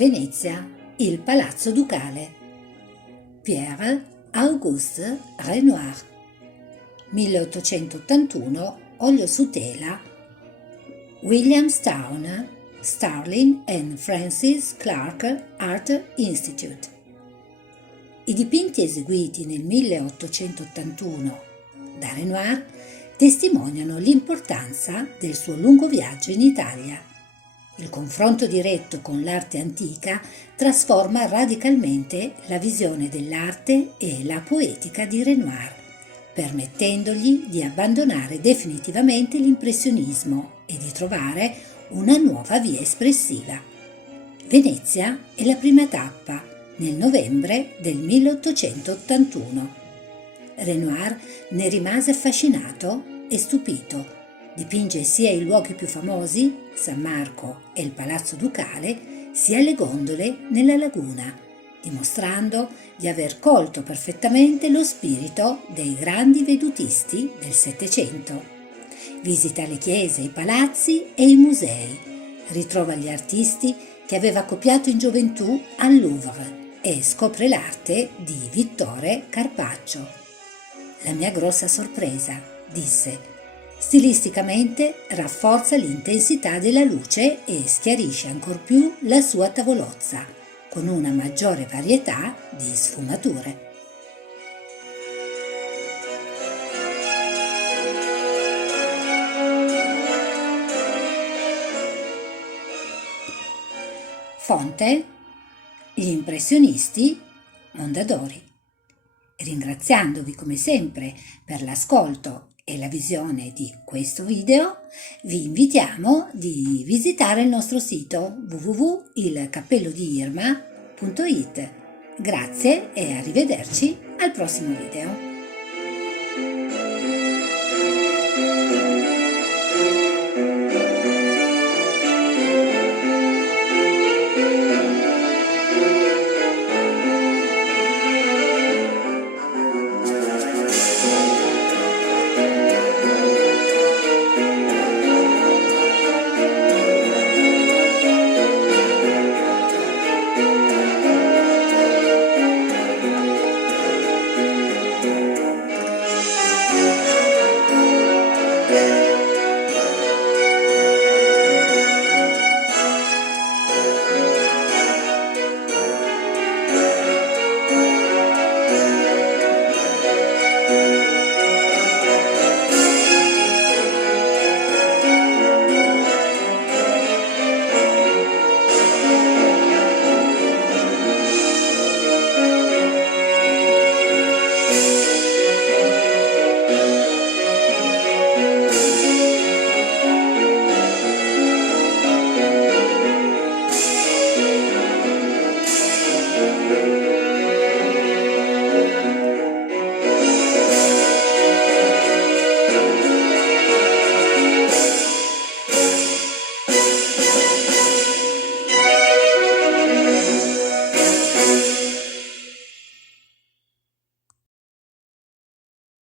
Venezia, il Palazzo Ducale. Pierre-Auguste Renoir. 1881, olio su tela. Williamstown, Starling and Francis Clark Art Institute. I dipinti eseguiti nel 1881 da Renoir testimoniano l'importanza del suo lungo viaggio in Italia. Il confronto diretto con l'arte antica trasforma radicalmente la visione dell'arte e la poetica di Renoir, permettendogli di abbandonare definitivamente l'impressionismo e di trovare una nuova via espressiva. Venezia è la prima tappa, nel novembre del 1881. Renoir ne rimase affascinato e stupito. Dipinge sia i luoghi più famosi, San Marco e il Palazzo Ducale, sia le gondole nella laguna, dimostrando di aver colto perfettamente lo spirito dei grandi vedutisti del Settecento. Visita le chiese, i palazzi e i musei, ritrova gli artisti che aveva copiato in gioventù al Louvre e scopre l'arte di Vittore Carpaccio. La mia grossa sorpresa, disse. Stilisticamente rafforza l'intensità della luce e schiarisce ancor più la sua tavolozza, con una maggiore varietà di sfumature. Fonte: Gli impressionisti Mondadori. Ringraziandovi come sempre per l'ascolto e la visione di questo video, vi invitiamo di visitare il nostro sito www.ilcappellodiirma.it. Grazie e arrivederci al prossimo video.